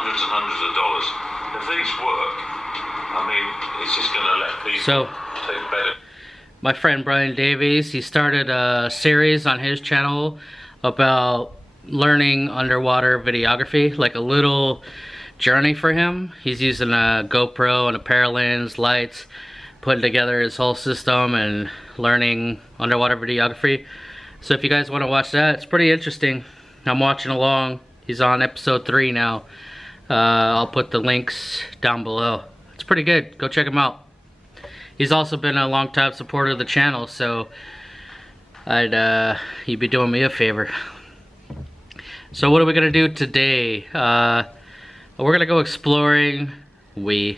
hundreds and hundreds of dollars. If these work, I mean, it's just going to let people take better. My friend Brian Davies, he started a series on his channel about learning underwater videography, like a little journey for him. He's using a GoPro and a Paralens, lights, putting together his whole system and learning underwater videography. So if you guys want to watch that, it's pretty interesting. I'm watching along. He's on episode 3 now. I'll put the links down below. It's pretty good. Go check him out. He's also been a long time supporter of the channel, so he'd be doing me a favor. So what are we gonna do today? We're gonna go exploring. I'm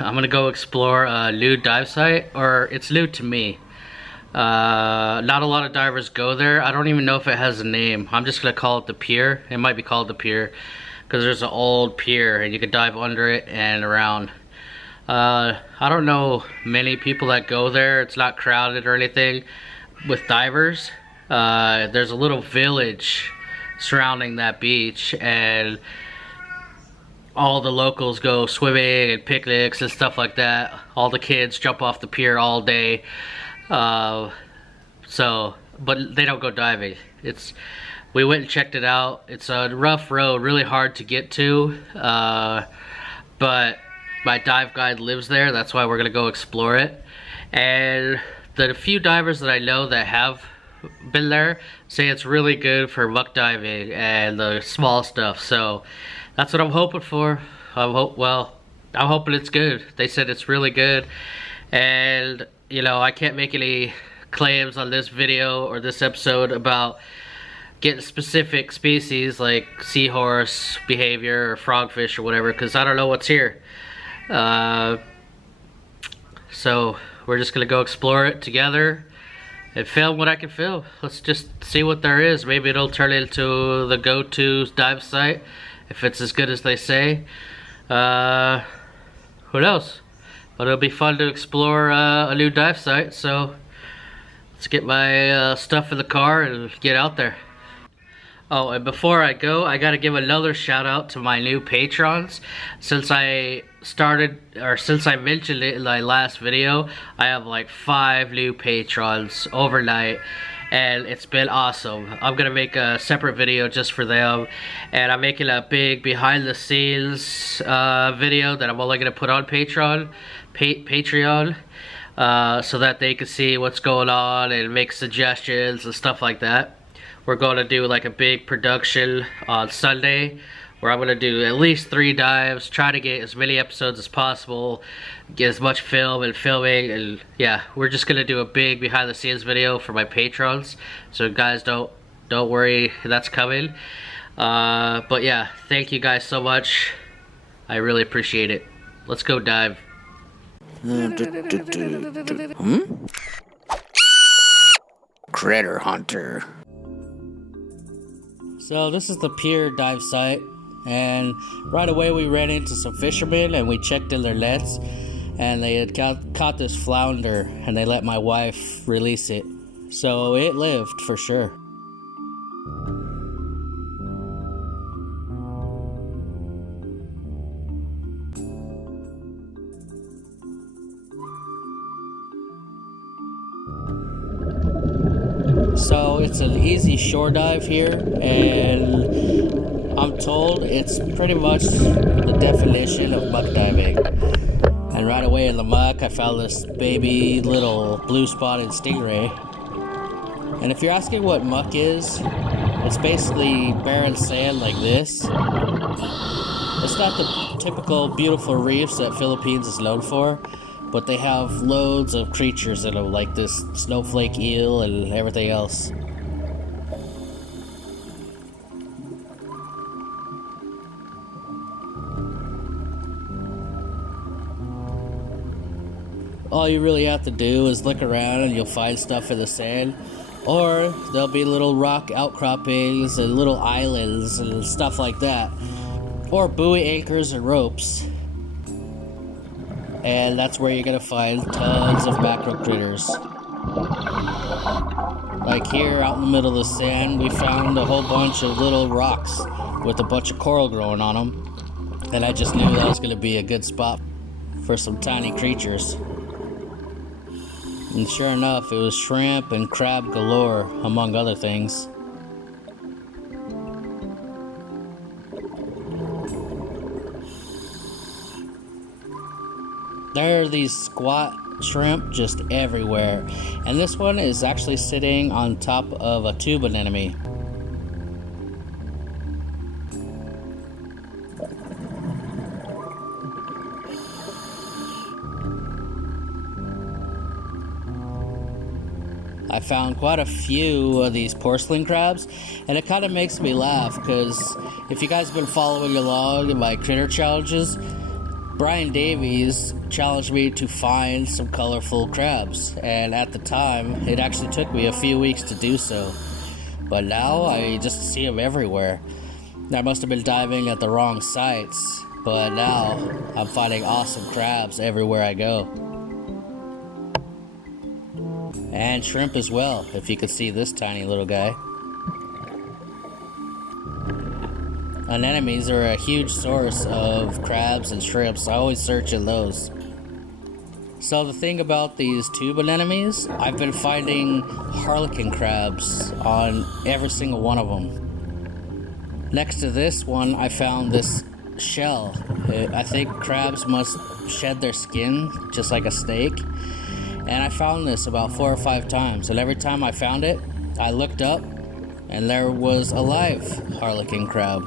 gonna go explore a new dive site, or it's new to me. Not a lot of divers go there. I don't even know if it has a name. I'm just gonna call it the Pier. It might be called the Pier because there's an old pier and you can dive under it and around. I don't know many people that go there. It's not crowded or anything with divers. There's a little village surrounding that beach, and all the locals go swimming and picnics and stuff like that. All the kids jump off the pier all day. But they don't go diving. We went and checked it out. It's a rough road, really hard to get to, but my dive guide lives there. That's why we're gonna go explore it. And the few divers that I know that have been there say it's really good for muck diving and the small stuff. So that's what I'm hoping for. I'm hoping it's good. They said it's really good, and you know, I can't make any claims on this video or this episode about getting specific species like seahorse behavior or frogfish or whatever, because I don't know what's here. So we're just gonna go explore it together and film what I can film. Let's just see what there is. Maybe it'll turn into the go-to dive site if it's as good as they say. Who knows? But it'll be fun to explore a new dive site. So let's get my stuff in the car and get out there. Oh, and before I go, I gotta give another shout out to my new patrons. Since I mentioned it in my last video, I have like 5 new patrons overnight, and it's been awesome. I'm gonna make a separate video just for them, and I'm making a big behind the scenes video that I'm only gonna put on Patreon, so that they can see what's going on and make suggestions and stuff like that. We're going to do like a big production on Sunday where I'm going to do at least 3 dives, try to get as many episodes as possible, get as much film and filming, and yeah, we're just going to do a big behind the scenes video for my patrons. So guys, don't worry, that's coming. But yeah, thank you guys so much. I really appreciate it. Let's go dive. Critter hunter. So this is the Pier dive site, and right away we ran into some fishermen and we checked in their nets, and they had caught this flounder, and they let my wife release it. So it lived for sure. So it's an easy shore dive here, and I'm told it's pretty much the definition of muck diving. And right away in the muck I found this baby little blue spotted stingray. And if you're asking what muck is, it's basically barren sand like this. It's not the typical beautiful reefs that Philippines is known for, but they have loads of creatures in them, like this snowflake eel and everything else. All you really have to do is look around and you'll find stuff in the sand, or there'll be little rock outcroppings and little islands and stuff like that, or buoy anchors and ropes. And that's where you're gonna find tons of macro critters. Like here out in the middle of the sand, we found a whole bunch of little rocks with a bunch of coral growing on them, and I just knew that was going to be a good spot for some tiny creatures. And sure enough, it was shrimp and crab galore, among other things. There are these squat shrimp just everywhere, and this one is actually sitting on top of a tube anemone. I found quite a few of these porcelain crabs, and it kind of makes me laugh because if you guys have been following along in my critter challenges, Brian Davies challenged me to find some colorful crabs, and at the time it actually took me a few weeks to do so, but now I just see them everywhere. I must have been diving at the wrong sites, but now I'm finding awesome crabs everywhere I go. And shrimp as well, if you could see this tiny little guy. Anemones are a huge source of crabs and shrimps. I always search in those. So the thing about these tube anemones, I've been finding harlequin crabs on every single one of them. Next to this one, I found this shell. I think crabs must shed their skin just like a steak. And I found this about 4 or 5 times, and every time I found it, I looked up, and there was a live harlequin crab.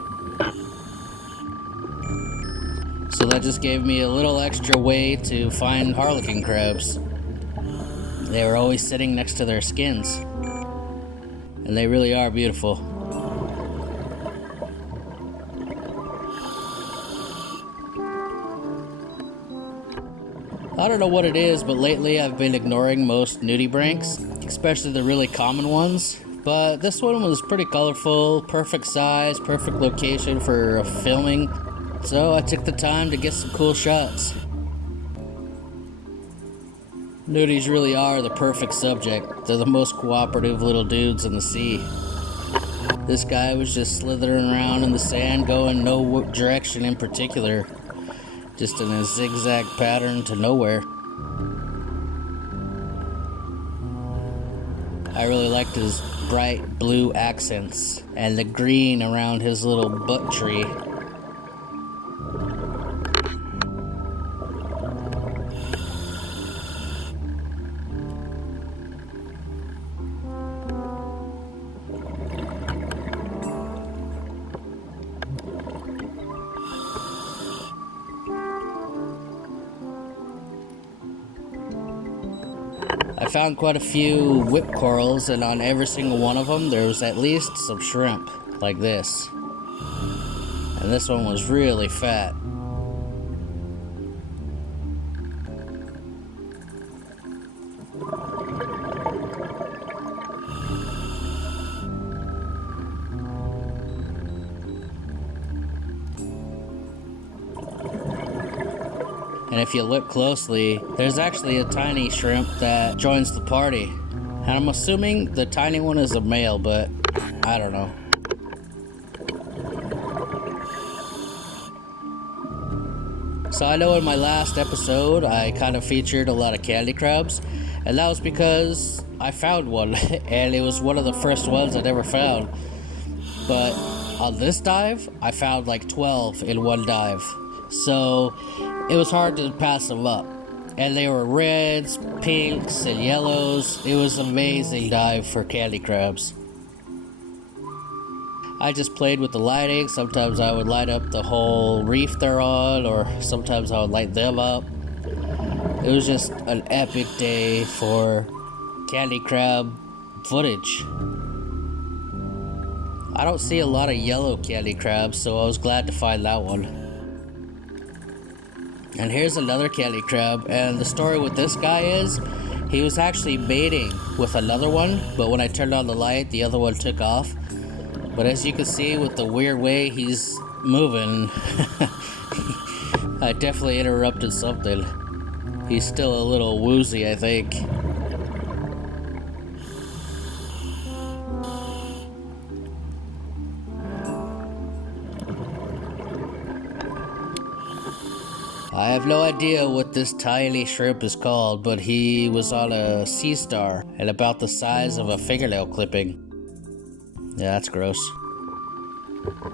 So that just gave me a little extra way to find harlequin crabs. They were always sitting next to their skins, and they really are beautiful. I don't know what it is, but lately I've been ignoring most nudibranchs, especially the really common ones. But this one was pretty colorful, perfect size, perfect location for filming. So I took the time to get some cool shots. Nudies really are the perfect subject. They're the most cooperative little dudes in the sea. This guy was just slithering around in the sand, going no direction in particular. Just in a zigzag pattern to nowhere. I really liked his bright blue accents and the green around his little butt tree. I found quite a few whip corals, and on every single one of them there was at least some shrimp, like this. And this one was really fat. And if you look closely, there's actually a tiny shrimp that joins the party. And I'm assuming the tiny one is a male, but I don't know. So I know in my last episode, I kind of featured a lot of candy crabs. And that was because I found one, and it was one of the first ones I'd ever found. But on this dive, I found like 12 in one dive. So it was hard to pass them up. And they were reds, pinks, and yellows. It was an amazing dive for candy crabs. I just played with the lighting. Sometimes I would light up the whole reef they're on, or sometimes I would light them up. It was just an epic day for candy crab footage. I don't see a lot of yellow candy crabs, so I was glad to find that one. And here's another candy crab, and the story with this guy is he was actually mating with another one, but when I turned on the light, the other one took off. But as you can see with the weird way he's moving, I definitely interrupted something. He's still a little woozy, I think. I have no idea what this tiny shrimp is called, but he was on a sea star and about the size of a fingernail clipping. Yeah, that's gross.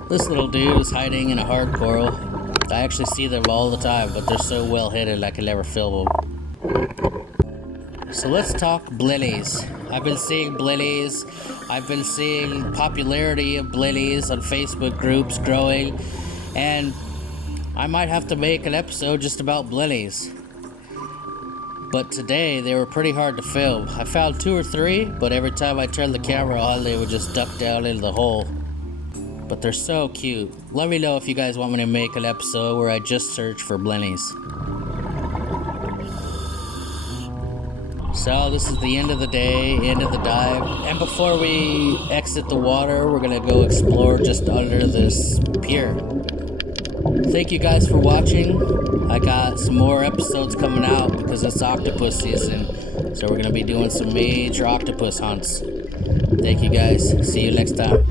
This little dude is hiding in a hard coral. I actually see them all the time, but they're so well hidden I can never film them. So let's talk blennies. I've been seeing blennies. I've been seeing popularity of blennies on Facebook groups growing, and I might have to make an episode just about blennies. But today they were pretty hard to film. I found 2 or 3, but every time I turned the camera on they would just duck down into the hole. But they're so cute. Let me know if you guys want me to make an episode where I just search for blennies. So this is the end of the day, end of the dive. And before we exit the water, we're gonna go explore just under this pier. Thank you guys for watching. I got some more episodes coming out because it's octopus season. So we're gonna be doing some major octopus hunts. Thank you guys. See you next time.